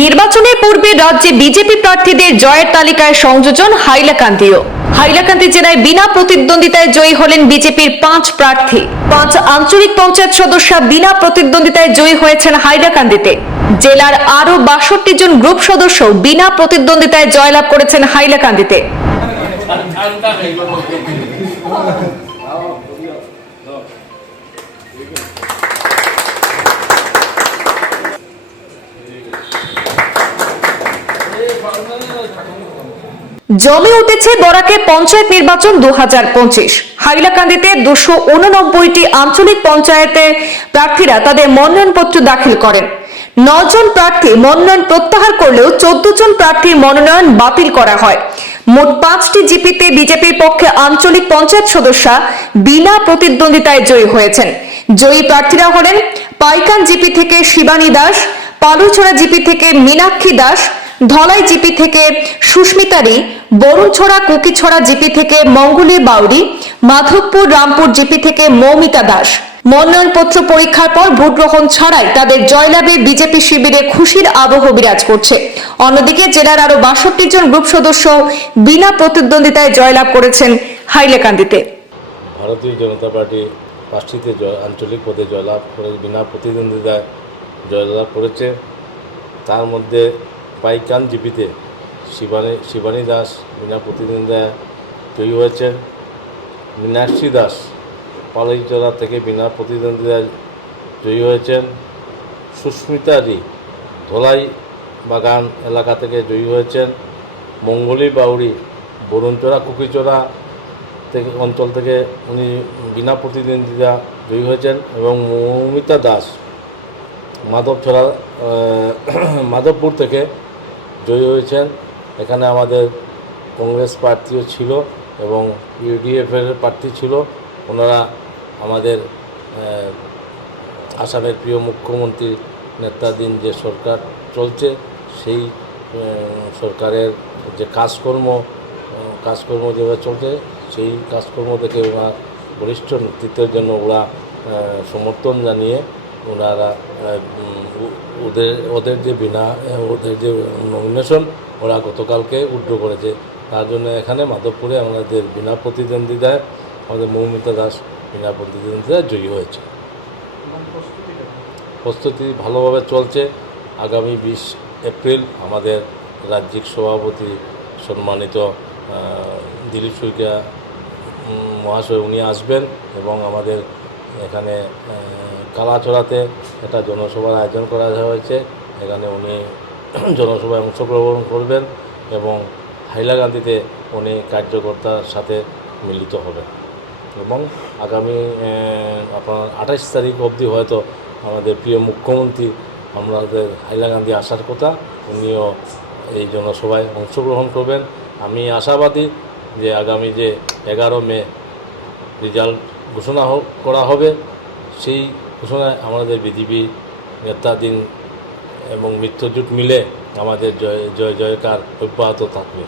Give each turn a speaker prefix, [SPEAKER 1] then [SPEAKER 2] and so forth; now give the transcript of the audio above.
[SPEAKER 1] নির্বাচনের পূর্বে রাজ্যে বিজেপি প্রার্থীদের জয়ের তালিকায় সংযোজন হাইলাকান্দিও। হাইলাকান্দি জেলায় বিনা প্রতিদ্বন্দ্বিতায় জয়ী হলেন বিজেপির পাঁচ প্রার্থী। পাঁচ আঞ্চলিক পঞ্চায়েত সদস্য বিনা প্রতিদ্বন্দ্বিতায় জয়ী হয়েছেন হাইলাকান্দিতে। জেলার আরও বাষট্টি জন গ্রুপ সদস্য বিনা প্রতিদ্বন্দ্বিতায় জয়লাভ করেছেন হাইলাকান্দিতে। জমে উঠেছে বরাকে পঞ্চায়েত নির্বাচন দু হাজার পঁচিশ। হাইলাকান্দিতে দুশো উননব্বইটি আঞ্চলিক পঞ্চায়েতে প্রার্থীরা তাদের মনোনয়নপত্র দাখিল করেন। নজন প্রার্থী মনোনয়ন প্রত্যাহার করলেও চোদ্দ জন প্রার্থীর মনোনয়ন বাতিল করা হয়। মোট পাঁচটি জিপিতে বিজেপির পক্ষে আঞ্চলিক পঞ্চায়েত সদস্য বিনা প্রতিদ্বন্দ্বিতায় জয়ী হয়েছেন। জয়ী প্রার্থীরা হলেন পাইকান জিপি থেকে শিবানী দাস, পালুছড়া জিপি থেকে মীনাক্ষী দাস ধলাই জিপি থেকে সুস্মিতারি, বরুণছড়া কুকিছড়া জিপি থেকে মঙ্গলী বাউরি, মাধবপুর রামপুর জিপি থেকে মৌমিতা দাস। মনোনয়নপত্র পরীক্ষার পর ভোট গ্রহণ ছাড়াই তাদের জয়লাভে বিজেপি শিবিরে খুশির আবহ বিরাজ করছে। অন্যদিকে জেলার আরও বাষট্টি জন গ্রুপ সদস্য বিনা প্রতিদ্বন্দ্বিতায় জয়লাভ করেছেন হাইলাকান্দিতে।
[SPEAKER 2] ভারতীয় জনতা পার্টি পাঁচটিতে আঞ্চলিক পদে জয়লাভ করে, বিনা প্রতিদ্বন্দ্বিতায় জয়লাভ করেছে। তার মধ্যে পাইকান জিপিতে। শিবানী শিবানী দাস বিনা প্রতিদ্বন্দ্বিতায় জয়ী হয়েছেন মীনাক্ষী দাস। পালাইজলা থেকে বিনা প্রতিদ্বন্দ্বিতায় জয়ী হয়েছেন সুস্মিতা রি ধলাই বাগান এলাকা থেকে জয়ী হয়েছেন মঙ্গলী বাউরি বরুণচোরা, কুকিচোরা থেকে, অঞ্চল থেকে উনি বিনা প্রতিদ্বন্দ্বিতা জয়ী হয়েছেন এবং মৌমিতা দাস। মাধবছড়া মাধবপুর থেকে জয়ী হয়েছেন। এখানে আমাদের কংগ্রেস প্রার্থীও ছিল এবং ইউডিএফের প্রার্থী ছিল। ওনারা আমাদের আসামের প্রিয় মুখ্যমন্ত্রী নেতাধীন যে সরকার চলছে, সেই সরকারের যে কাজকর্ম কাজকর্ম যেভাবে চলছে, সেই কাজকর্ম থেকে ওরা বরিষ্ঠ নেতৃত্বের জন্য ওরা সমর্থন জানিয়ে ওনারা ওদের ওদের যে বিনা ওদের যে নমিনেশন ওরা গতকালকে উড্র করেছে। তার জন্য এখানে মাধবপুরে আমাদের বিনা প্রতিদ্বন্দ্বিতায় আমাদের মৌমিতা দাস বিনা প্রতিদ্বন্দ্বিতায় জয়ী হয়েছে। প্রস্তুতি ভালোভাবে চলছে। আগামী বিশ এপ্রিল আমাদের রাজ্যিক সভাপতি সম্মানিত দিলীপ শইকিয়া মহাশয় উনি আসবেন এবং আমাদের এখানে কালাচড়াতে একটা জনসভার আয়োজন করা হয়েছে। এখানে উনি জনসভায় অংশগ্রহণ করবেন এবং হাইলাকান্দিতে উনি কার্যকর্তার সাথে মিলিত হবেন। এবং আগামী আপনার আঠাশ তারিখ অবধি হয়তো আমাদের প্রিয় মুখ্যমন্ত্রী আমাদের হাইলাকান্দি আসার কথা, উনিও এই জনসভায় অংশগ্রহণ করবেন। আমি আশাবাদী যে আগামী যে এগারো মে রেজাল্ট ঘোষণা করা হবে। সেই ঘোষণায় আমাদের বিজেপি নেতাধীন এবং মিত্রজোট মিলে আমাদের জয় জয়, জয়কার অব্যাহত থাকবে।